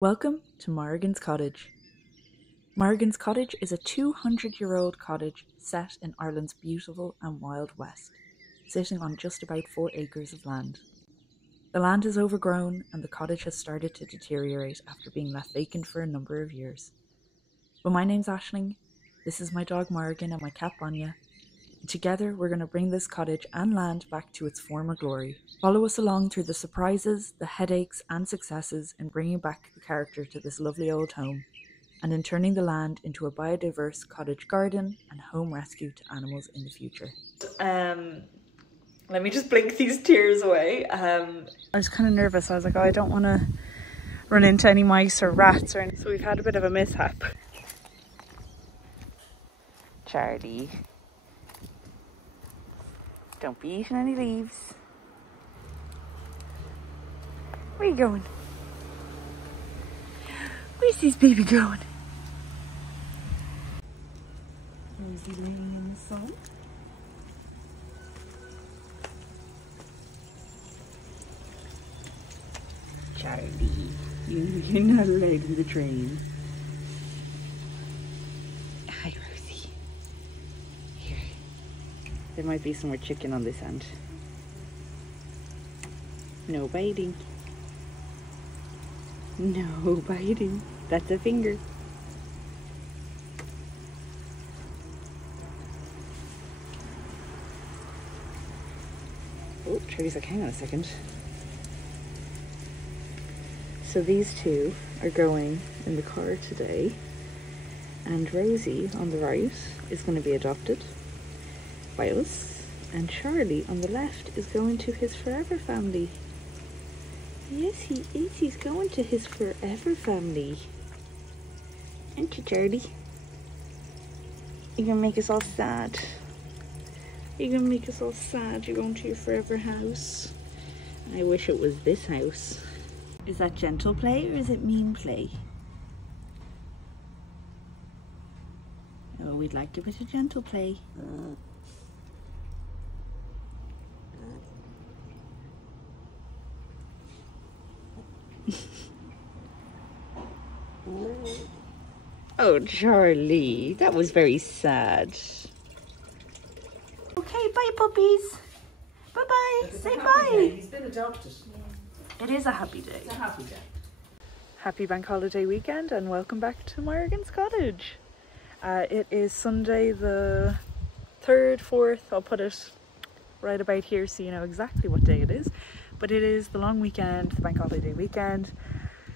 Welcome to Morrigan's Cottage. Morrigan's Cottage is a 200-year-old cottage set in Ireland's beautiful and wild west, sitting on just about 4 acres of land. The land is overgrown and the cottage has started to deteriorate after being left vacant for a number of years. But my name's Aisling, this is my dog Morrigan and my cat Bonya, and together we're going to bring this cottage and land back to its former glory. Follow us along through the surprises, the headaches and successes in bringing back the character to this lovely old home, and in turning the land into a biodiverse cottage garden and home rescue to animals in the future. Let me just blink these tears away. I was kind of nervous. I was like, oh, I don't want to run into any mice or rats or anything. So we've had a bit of a mishap. Charlie, don't be eating any leaves. Where are you going? Where's this baby going? Is he laying in the sun? Charlie, you're not allowed in the train. Hi, Rosie. Here. There might be some more chicken on this end. No biting. No biting. That's a finger. Oh, Charlie's like, hang on a second. So these two are going in the car today, and Rosie on the right is going to be adopted by us, and Charlie on the left is going to his forever family. Yes, he is. He's going to his forever family. Aren't you, Charlie? You're gonna make us all sad. You're gonna make us all sad. You're going to your forever house. I wish it was this house. Is that gentle play or is it mean play? Oh, we'd like a bit of gentle play. Oh, Charlie, that was very sad. Okay, bye puppies. Bye-bye. Say bye. Day. He's been adopted. It is a happy day. It's a happy day. Happy bank holiday weekend and welcome back to Morrigan's Cottage. It is Sunday the 3rd, 4th. I'll put it right about here so you know exactly what day it is. But it is the long weekend, the bank holiday weekend.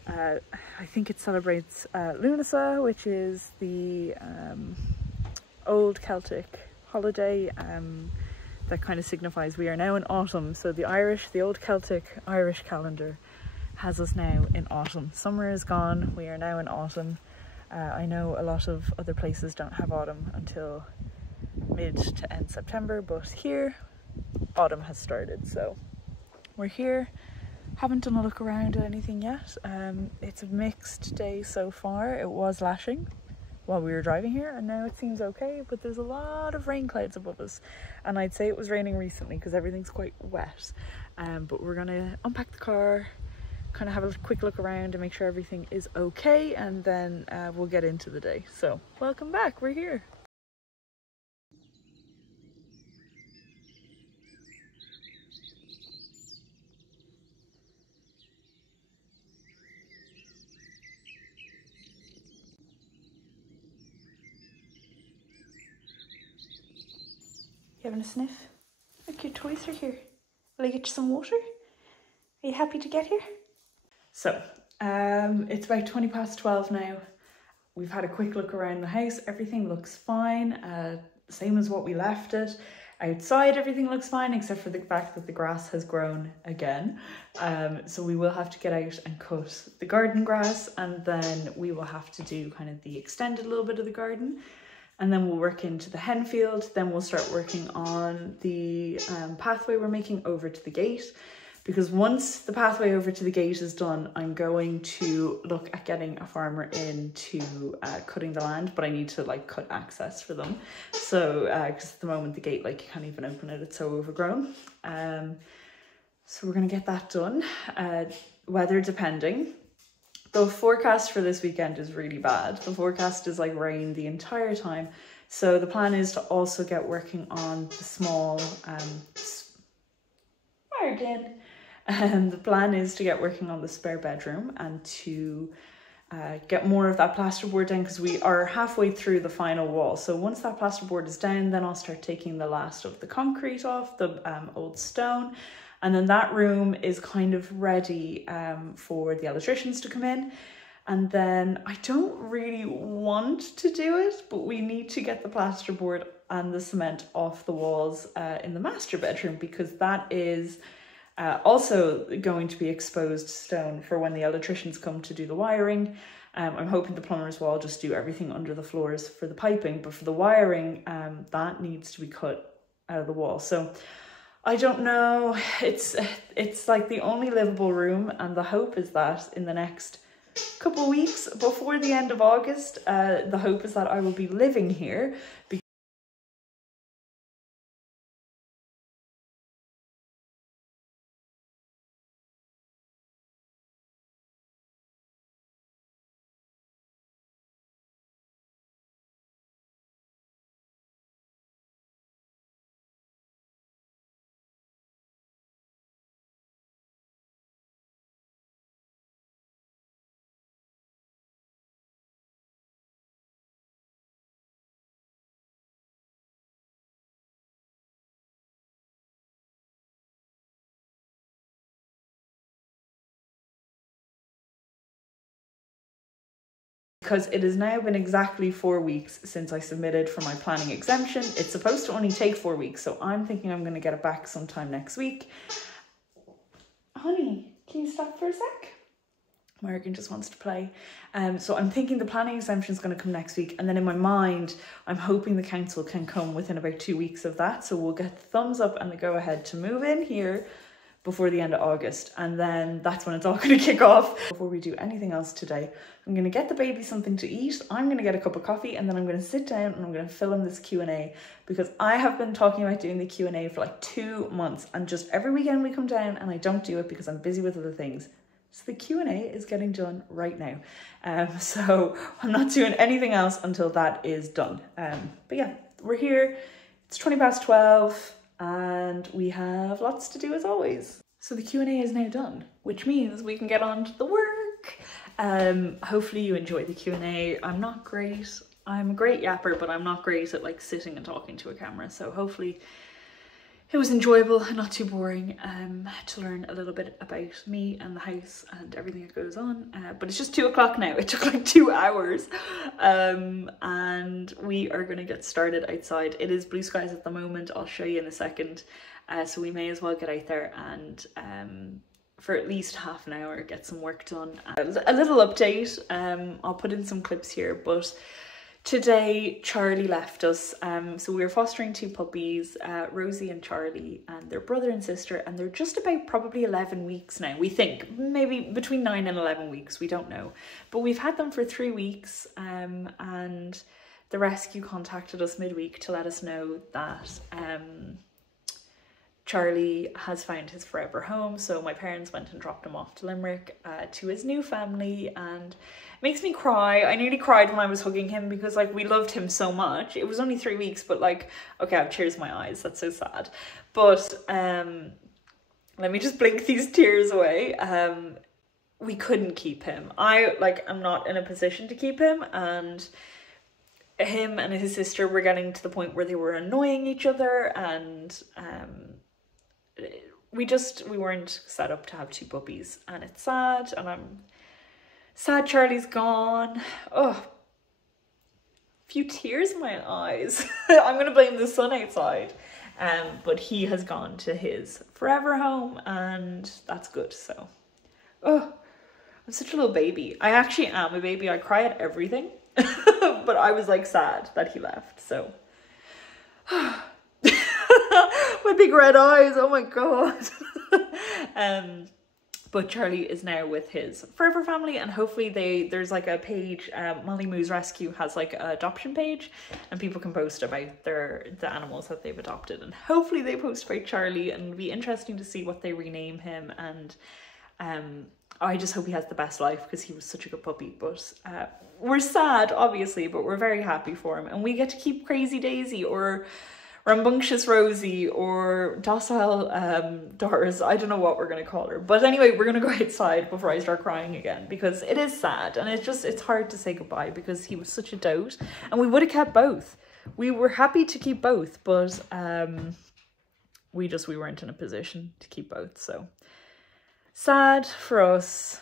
I think it celebrates Lunasa, which is the old Celtic holiday that kind of signifies we are now in autumn. So the old Celtic Irish calendar has us now in autumn. Summer is gone, we are now in autumn. I know a lot of other places don't have autumn until mid to end September, but here autumn has started. So we're here. Haven't done a look around at anything yet. It's a mixed day so far. It was lashing while we were driving here and now it seems okay, but there's a lot of rain clouds above us, and I'd say it was raining recently because everything's quite wet. But we're gonna unpack the car, kind of have a quick look around and make sure everything is okay, and then we'll get into the day. So welcome back, we're here. You having a sniff? Look, your toys are here. Will I get you some water? Are you happy to get here? So, it's about 12:20 now. We've had a quick look around the house. Everything looks fine, same as what we left it. Outside, everything looks fine, except for the fact that the grass has grown again. So we will have to get out and cut the garden grass, and then we will have to do kind of the extended little bit of the garden. And then we'll work into the hen field. Then we'll start working on the pathway we're making over to the gate. Because once the pathway over to the gate is done, I'm going to look at getting a farmer in to cutting the land, but I need to like cut access for them. So, because at the moment the gate, like you can't even open it, it's so overgrown. So we're gonna get that done, weather depending. The forecast for this weekend is really bad. The forecast is like rain the entire time. So the plan is to also get working on the small Morrigan. The plan is to get working on the spare bedroom and to get more of that plasterboard down, because we are halfway through the final wall. So once that plasterboard is down, then I'll start taking the last of the concrete off, the old stone. And then that room is kind of ready for the electricians to come in. And then I don't really want to do it, but we need to get the plasterboard and the cement off the walls in the master bedroom, because that is also going to be exposed stone for when the electricians come to do the wiring. I'm hoping the plumbers will all just do everything under the floors for the piping, but for the wiring, that needs to be cut out of the wall. So I don't know, it's like the only livable room, and the hope is that in the next couple of weeks before the end of August, the hope is that I will be living here, because it has now been exactly 4 weeks since I submitted for my planning exemption. It's supposed to only take 4 weeks, so I'm thinking I'm going to get it back sometime next week. Honey, can you stop for a sec? Morrigan just wants to play. So I'm thinking the planning exemption is going to come next week, and then in my mind I'm hoping the council can come within about 2 weeks of that, so we'll get the thumbs up and the go ahead to move in here before the end of August, and then that's when it's all going to kick off. Before we do anything else today, I'm going to get the baby something to eat, I'm going to get a cup of coffee, and then I'm going to sit down and I'm going to film this Q&A, because I have been talking about doing the Q&A for like 2 months, and just every weekend we come down and I don't do it because I'm busy with other things. So the Q&A is getting done right now. So I'm not doing anything else until that is done. But yeah, we're here. It's 12:20 and we have lots to do as always. So the Q&A is now done, which means we can get on to the work. Hopefully you enjoy the Q&A. I'm not great. I'm a great yapper, but I'm not great at like sitting and talking to a camera. So hopefully it was enjoyable and not too boring to learn a little bit about me and the house and everything that goes on. But it's just 2 o'clock now. It took like 2 hours. And we are going to get started outside. It is blue skies at the moment. I'll show you in a second. So we may as well get out there and for at least half an hour get some work done. A little update. I'll put in some clips here, but today Charlie left us. So we were fostering 2 puppies, Rosie and Charlie, and their brother and sister, and they're just about probably 11 weeks now, we think. Maybe between 9 and 11 weeks, we don't know. But we've had them for 3 weeks, and the rescue contacted us midweek to let us know that Charlie has found his forever home. So my parents went and dropped him off to Limerick to his new family, and it makes me cry. I nearly cried when I was hugging him because like we loved him so much. It was only 3 weeks, but like, okay, I've tears in my eyes. That's so sad. But let me just blink these tears away. We couldn't keep him. I'm not in a position to keep him, and him and his sister were getting to the point where they were annoying each other, and we weren't set up to have 2 puppies, and it's sad, and I'm sad Charlie's gone. Oh, a few tears in my eyes. I'm gonna blame the sun outside. But he has gone to his forever home, and that's good. So oh, I'm such a little baby. I actually am a baby. I cry at everything. But I was like sad that he left, so my big red eyes, oh my god. But Charlie is now with his forever family, and hopefully there's like a page, Molly Moo's Rescue has like an adoption page, and people can post about the animals that they've adopted, and hopefully they post about Charlie, and it'll be interesting to see what they rename him. And I just hope he has the best life because he was such a good puppy. But we're sad, obviously, but we're very happy for him. And we get to keep Crazy Daisy or Rambunctious Rosie or Docile Doris. I don't know what we're going to call her. But anyway, we're going to go outside before I start crying again because it is sad. And it's hard to say goodbye because he was such a dote. And we would have kept both. We were happy to keep both, but we weren't in a position to keep both. So sad for us,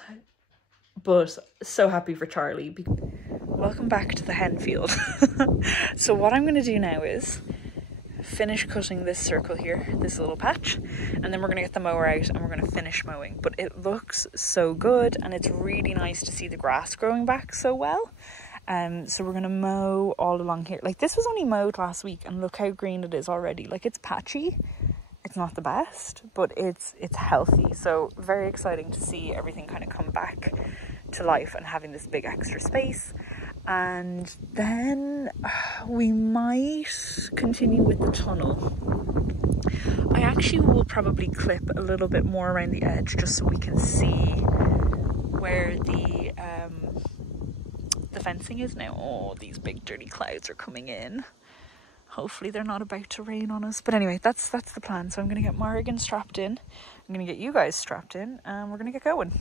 but so happy for Charlie. Welcome back to the hen field. So what I'm going to do now is finish cutting this circle here, this little patch, and then we're going to get the mower out and we're going to finish mowing. But it looks so good and it's really nice to see the grass growing back so well. So we're going to mow all along here. Like, this was only mowed last week and look how green it is already. Like, it's patchy. It's not the best, but it's healthy. So very exciting to see everything kind of come back to life and having this big extra space. And then we might continue with the tunnel. I actually will probably clip a little bit more around the edge just so we can see where the fencing is now. Oh, these big dirty clouds are coming in. Hopefully they're not about to rain on us. But anyway, that's the plan. So I'm going to get Morrigan strapped in. I'm going to get you guys strapped in and we're going to get going.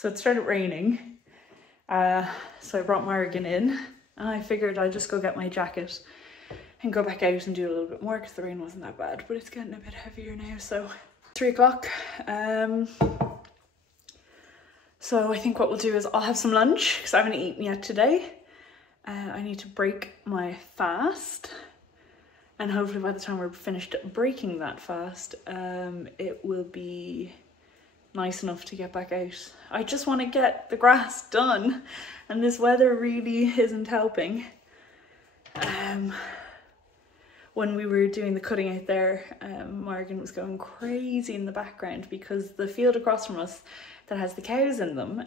So it started raining, so I brought Morrigan in and I figured I'd just go get my jacket and go back out and do a little bit more because the rain wasn't that bad, but it's getting a bit heavier now. So 3 o'clock. So I think what we'll do is I'll have some lunch because I haven't eaten yet today. I need to break my fast, and hopefully by the time we're finished breaking that fast, it will be nice enough to get back out. I just want to get the grass done, and this weather really isn't helping. When we were doing the cutting out there, Morrigan was going crazy in the background because the field across from us that has the cows in them,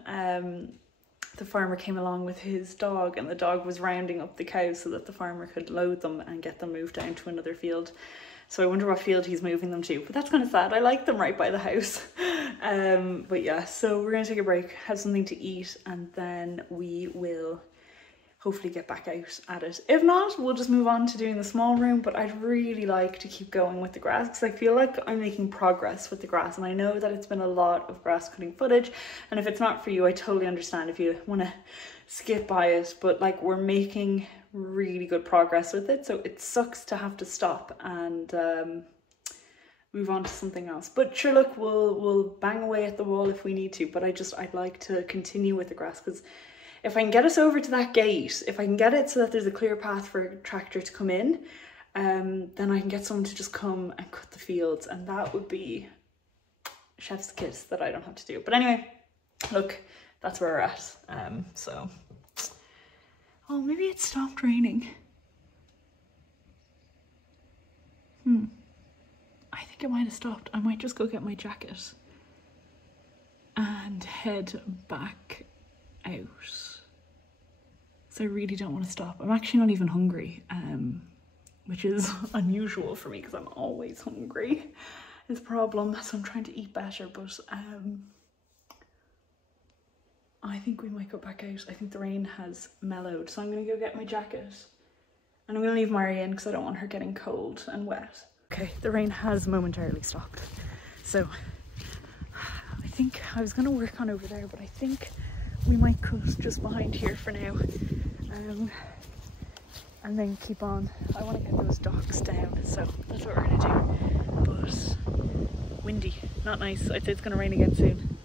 the farmer came along with his dog, and the dog was rounding up the cows so that the farmer could load them and get them moved down to another field. So I wonder what field he's moving them to, but that's kind of sad. I like them right by the house. But yeah, so we're gonna take a break, have something to eat, and then we will hopefully get back out at it. If not, we'll just move on to doing the small room, but I'd really like to keep going with the grass because I feel like I'm making progress with the grass, and I know that it's been a lot of grass cutting footage, and if it's not for you, I totally understand if you want to skip by it, but like we're making really good progress with it, so it sucks to have to stop and move on to something else. But sure, look, we'll bang away at the wall if we need to, but I'd like to continue with the grass, because if I can get us over to that gate, if I can get it so that there's a clear path for a tractor to come in, then I can get someone to just come and cut the fields, and that would be chef's kiss that I don't have to do. But anyway, look, that's where we're at. So, oh, maybe it stopped raining. I think it might have stopped. I might just go get my jacket and head back out. So I really don't want to stop. I'm actually not even hungry, which is unusual for me because I'm always hungry. It's a problem, so I'm trying to eat better, but I think we might go back out. I think the rain has mellowed, so I'm gonna go get my jacket and I'm gonna leave Mari in because I don't want her getting cold and wet. Okay, the rain has momentarily stopped, so I think I was gonna work on over there, but I think we might cut just behind here for now, and then keep on. I want to get those docks down, so that's what we're gonna do. But windy, not nice. I'd say it's gonna rain again soon.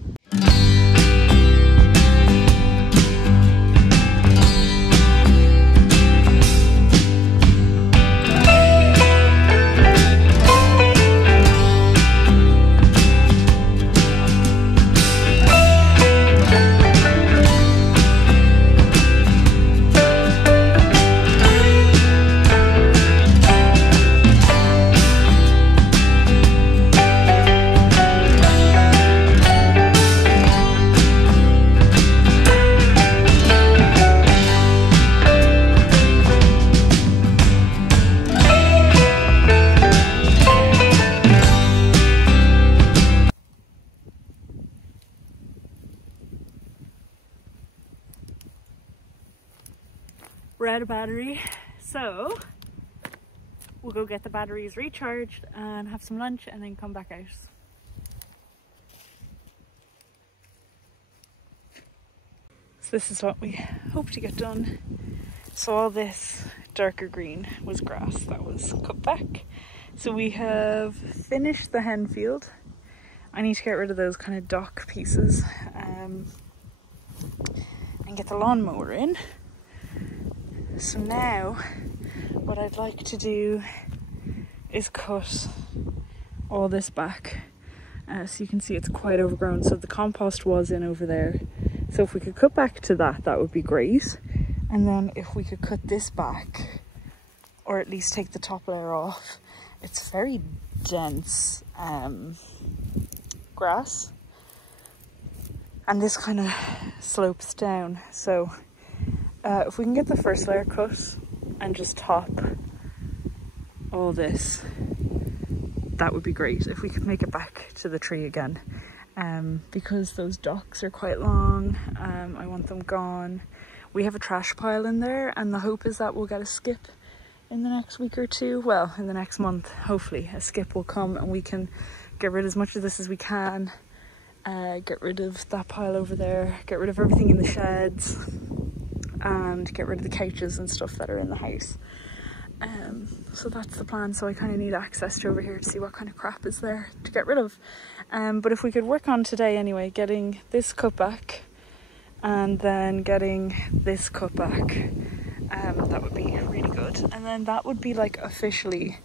We're out of battery, so we'll go get the batteries recharged and have some lunch and then come back out. So this is what we hope to get done. So all this darker green was grass that was cut back. So we have finished the hen field. I need to get rid of those kind of dock pieces and get the lawnmower in. So now what I'd like to do is cut all this back, so you can see it's quite overgrown. So the compost was in over there, so if we could cut back to that, that would be great. And then if we could cut this back, or at least take the top layer off, it's very dense grass, and this kind of slopes down. So if we can get the first layer cut and just top all this, that would be great. If we could make it back to the tree again, because those docks are quite long. I want them gone. We have a trash pile in there, and the hope is that we'll get a skip in the next week or two. Well, in the next month, hopefully a skip will come and we can get rid of as much of this as we can. Get rid of that pile over there, get rid of everything in the sheds, and get rid of the couches and stuff that are in the house. So that's the plan. So I kind of need access to over here to see what kind of crap is there to get rid of. But if we could work on today anyway, getting this cut back and then getting this cut back, that would be really good. And then that would be like officially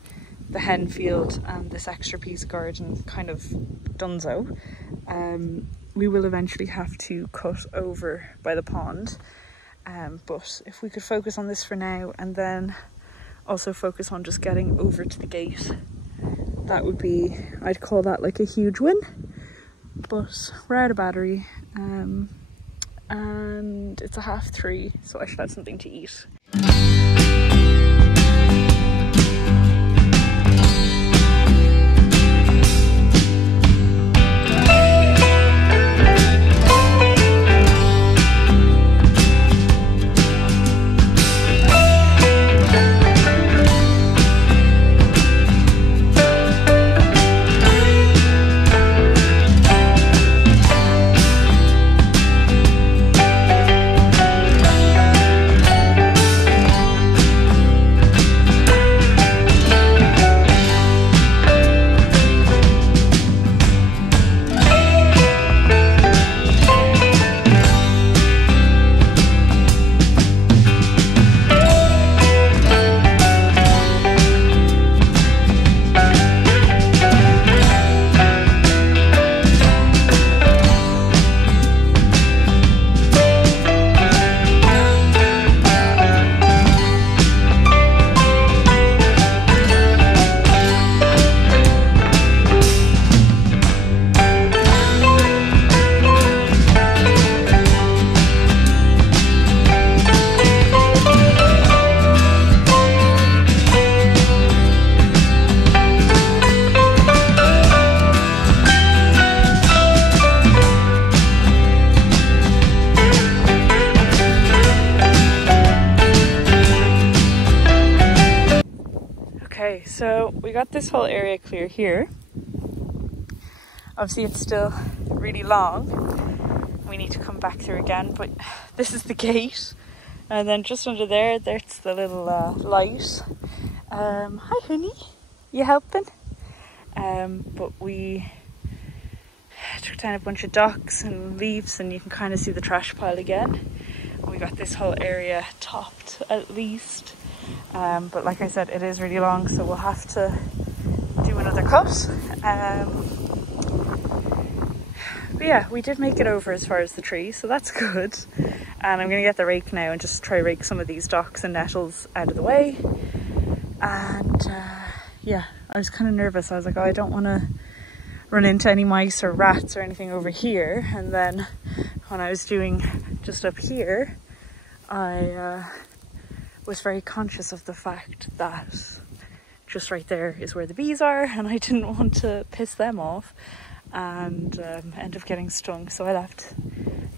the hen field and this extra piece of garden kind of donezo. We will eventually have to cut over by the pond, but if we could focus on this for now and then also focus on just getting over to the gate, that would be, I'd call that like a huge win. But we're out of battery, and it's 3:30, so I should have something to eat. Okay, so we got this whole area clear here. Obviously it's still really long. We need to come back through again, but this is the gate. And then just under there, there's the little light. Hi honey, you helping? But we took down a bunch of docks and leaves, and you can kind of see the trash pile again. We got this whole area topped at least. But like I said, it is really long, so we'll have to do another cut. But yeah, we did make it over as far as the tree, so that's good. And I'm going to get the rake now and just try rake some of these docks and nettles out of the way. And yeah, I was kind of nervous. I was like, oh, I don't want to run into any mice or rats or anything over here. And then when I was doing just up here, I was very conscious of the fact that just right there is where the bees are, and I didn't want to piss them off and end up getting stung, so I left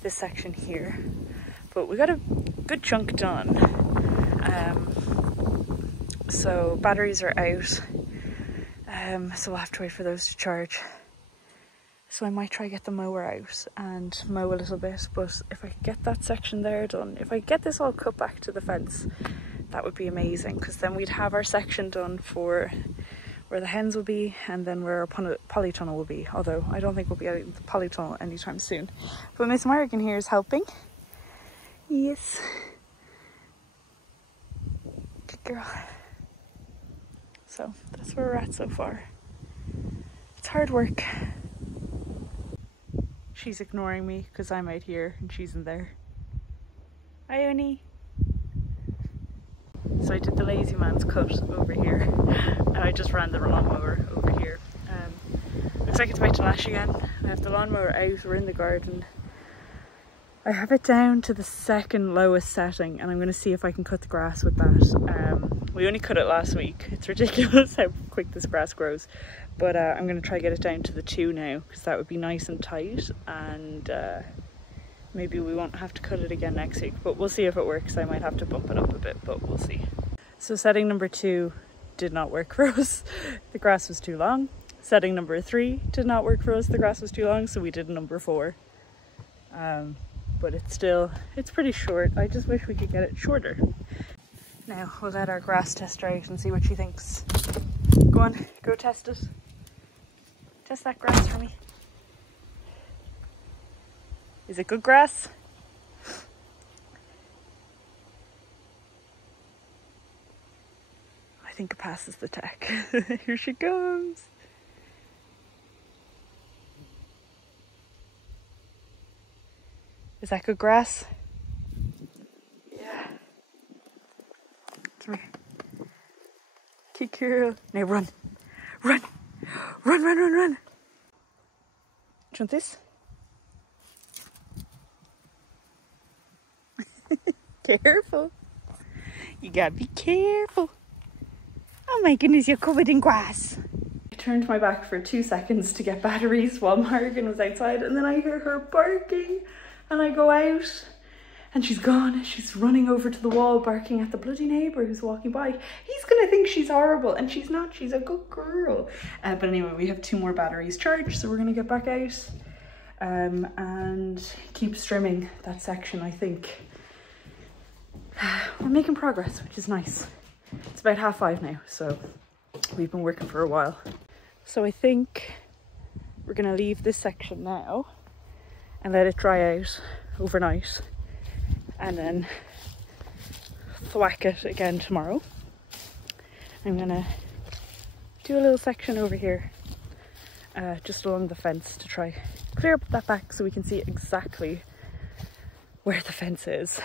this section here. But we got a good chunk done. So batteries are out, so we'll have to wait for those to charge. So I might try get the mower out and mow a little bit, but if I could get that section there done, if I get this all cut back to the fence, that would be amazing, because then we'd have our section done for where the hens will be and then where our polytunnel will be, although I don't think we'll be out of the polytunnel anytime soon. But Miss Morrigan here is helping. Yes. Good girl. So that's where we're at so far. It's hard work. She's ignoring me because I'm out here and she's in there. Hi, Oni. So I did the lazy man's cut over here, and I just ran the lawnmower over here. Looks like it's about to lash again. I have the lawnmower out, we're in the garden. I have it down to the second lowest setting, and I'm going to see if I can cut the grass with that. We only cut it last week. It's ridiculous how quick this grass grows. But I'm going to try to get it down to the 2 now, because that would be nice and tight, and maybe we won't have to cut it again next week, but we'll see if it works. I might have to bump it up a bit, but we'll see. So setting number 2 did not work for us. The grass was too long. Setting number 3 did not work for us. The grass was too long, so we did number 4. But it's pretty short. I just wish we could get it shorter. Now we'll let our grass tester out and see what she thinks. Go on, go test it. Test that grass for me. Is it good grass? I I think it passes the tech. Here she comes. Is that good grass? Yeah. Come here. Kick her. Now run. Run. Run, run, run, run. Do you want this? Careful. You gotta be careful. Oh my goodness, you're covered in grass. I turned my back for 2 seconds to get batteries while Morrigan was outside, and then I hear her barking and I go out and she's gone. She's running over to the wall barking at the bloody neighbour who's walking by. He's gonna think she's horrible, and she's not. She's a good girl. But anyway, we have 2 more batteries charged, so we're gonna get back out and keep trimming that section. I think we're making progress, which is nice. It's about 5:30 now, so we've been working for a while. So I think we're gonna leave this section now and let it dry out overnight, and then thwack it again tomorrow. I'm gonna do a little section over here, just along the fence, to try clear up that back so we can see exactly where the fence is.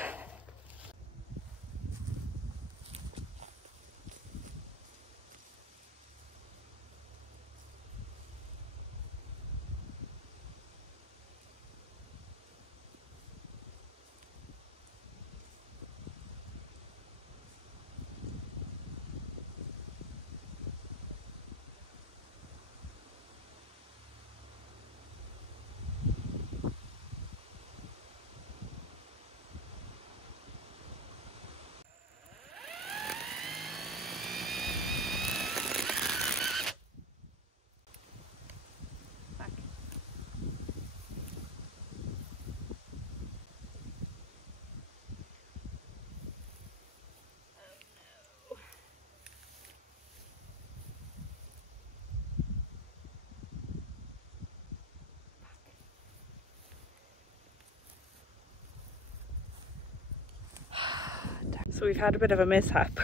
So we've had a bit of a mishap.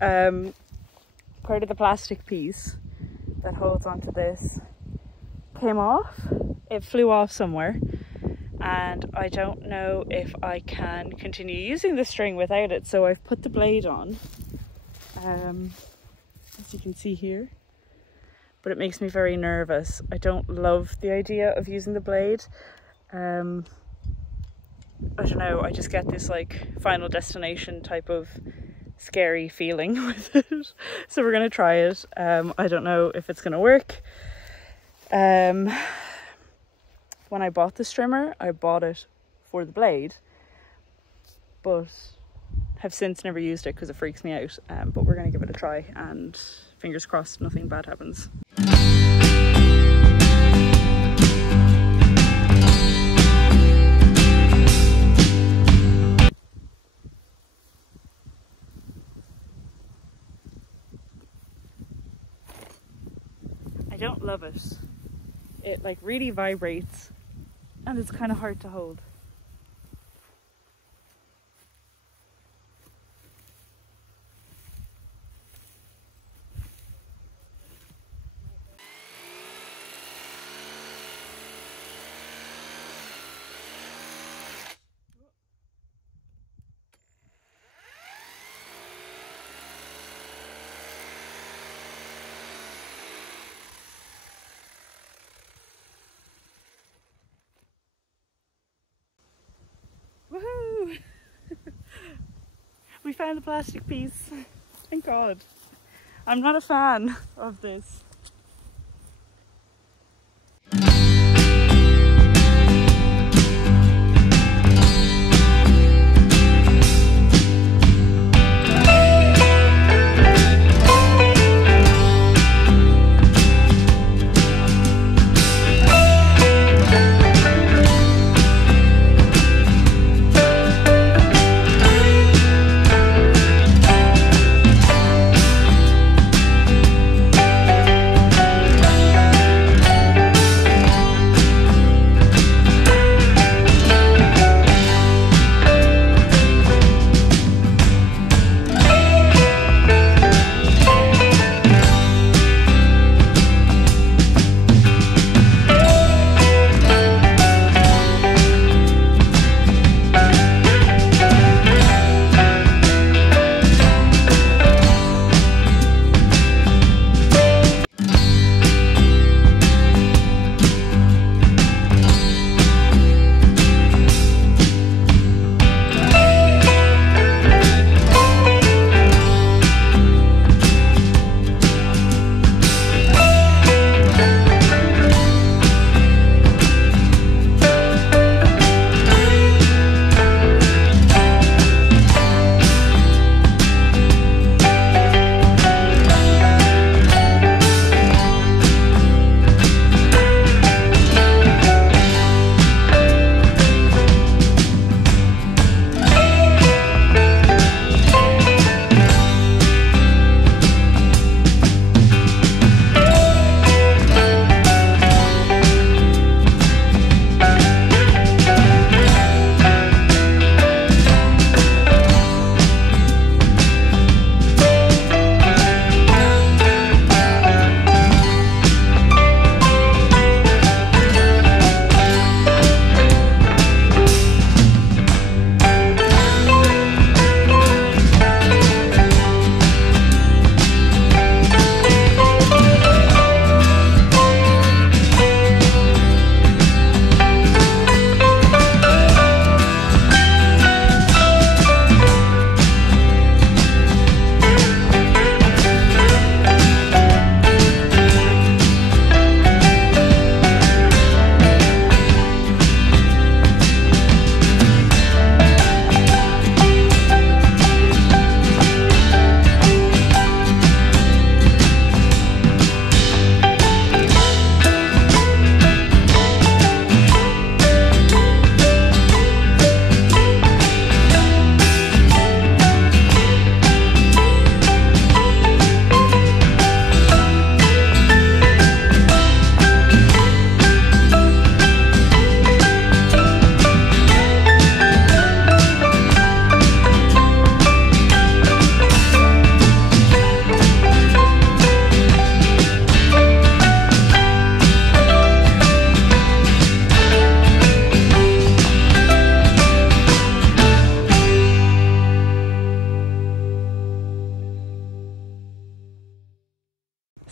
Part of the plastic piece that holds onto this came off. It flew off somewhere, and I don't know if I can continue using the string without it, so I've put the blade on, as you can see here, but it makes me very nervous. I don't love the idea of using the blade. I don't know, I just get this like Final Destination type of scary feeling with it. So we're gonna try it. I don't know if it's gonna work. When I bought this trimmer, I bought it for the blade, but have since never used it because it freaks me out. But we're gonna give it a try, and fingers crossed nothing bad happens. I don't love it. It like really vibrates and it's kind of hard to hold. Woohoo! We found the plastic piece. Thank God. I'm not a fan of this.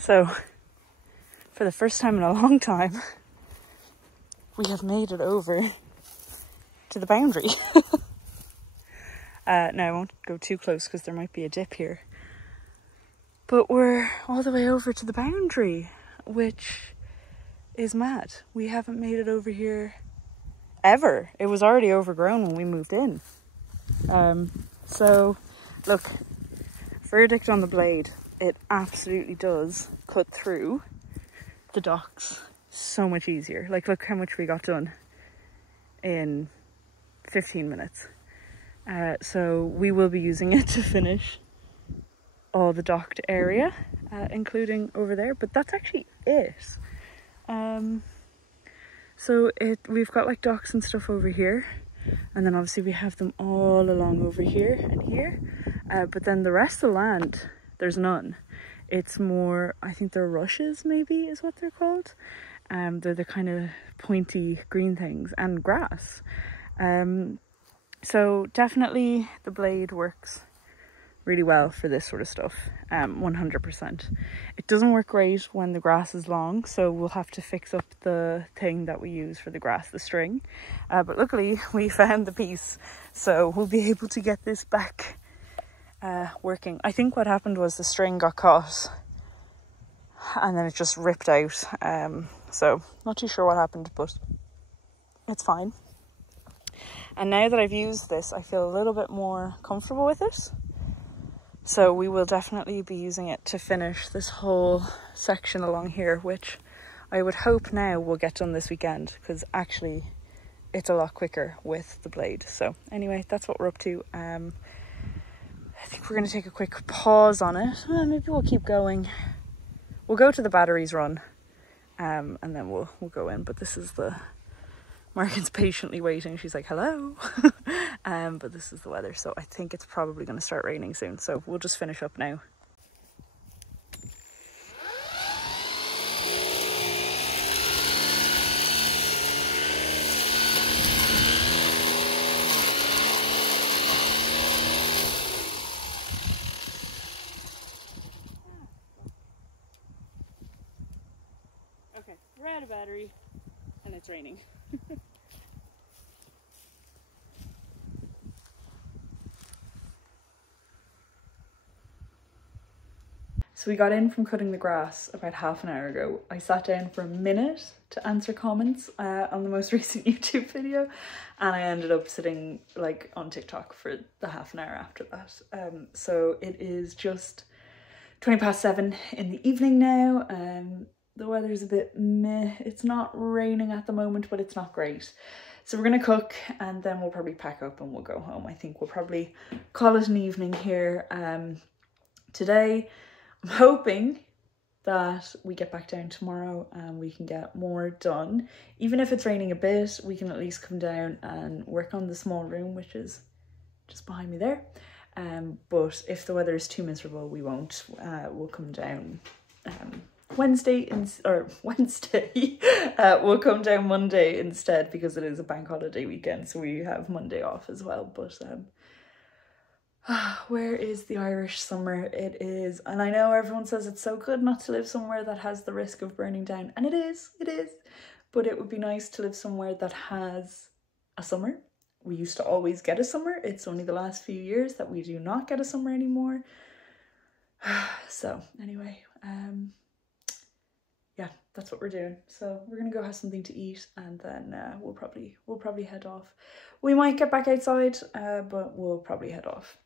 So for the first time in a long time, we have made it over to the boundary. Now I won't go too close because there might be a dip here. But we're all the way over to the boundary, which is mad. We haven't made it over here ever. It was already overgrown when we moved in. So look, verdict on the blade, it absolutely does cut through the docks so much easier. Like, look how much we got done in 15 minutes. So we will be using it to finish all the docked area, including over there, but that's actually it. So we've got like docks and stuff over here, and then obviously we have them all along over here and here, but then the rest of the land, there's none. It's more, I think they're rushes maybe is what they're called. They're the kind of pointy green things, and grass. So definitely the blade works really well for this sort of stuff, 100%. It doesn't work great when the grass is long, so we'll have to fix up the thing that we use for the grass, the string. But luckily we found the piece, so we'll be able to get this back working. I think what happened was the string got caught and then it just ripped out. So not too sure what happened, but it's fine. And now that I've used this, I feel a little bit more comfortable with it. So we will definitely be using it to finish this whole section along here, which I would hope now will get done this weekend, because actually it's a lot quicker with the blade. So anyway, that's what we're up to. I think we're going to take a quick pause on it. Maybe we'll keep going. We'll go to the batteries run, and then we'll go in. But this is the... Morrigan's patiently waiting. She's like, hello. But this is the weather, so I think it's probably going to start raining soon. So we'll just finish up now. Okay, we're out of battery and it's raining. So we got in from cutting the grass about half an hour ago. I sat down for a minute to answer comments on the most recent YouTube video, and I ended up sitting like on TikTok for the half an hour after that. So it is just 7:20 in the evening now. The weather's a bit meh. It's not raining at the moment, but it's not great. So we're gonna cook and then we'll probably pack up and we'll go home. I think we'll probably call it an evening here today. I'm hoping that we get back down tomorrow and we can get more done. Even if it's raining a bit, we can at least come down and work on the small room, which is just behind me there. But if the weather is too miserable, we won't. We'll come down Wednesday. We'll come down Monday instead, because it is a bank holiday weekend, so we have Monday off as well. But where is the Irish summer? It is, and I know everyone says it's so good not to live somewhere that has the risk of burning down, and it is, but it would be nice to live somewhere that has a summer. We used to always get a summer. It's only the last few years that we do not get a summer anymore. So anyway, yeah, that's what we're doing. So we're gonna go have something to eat, and then we'll probably head off. We might get back outside, but we'll probably head off.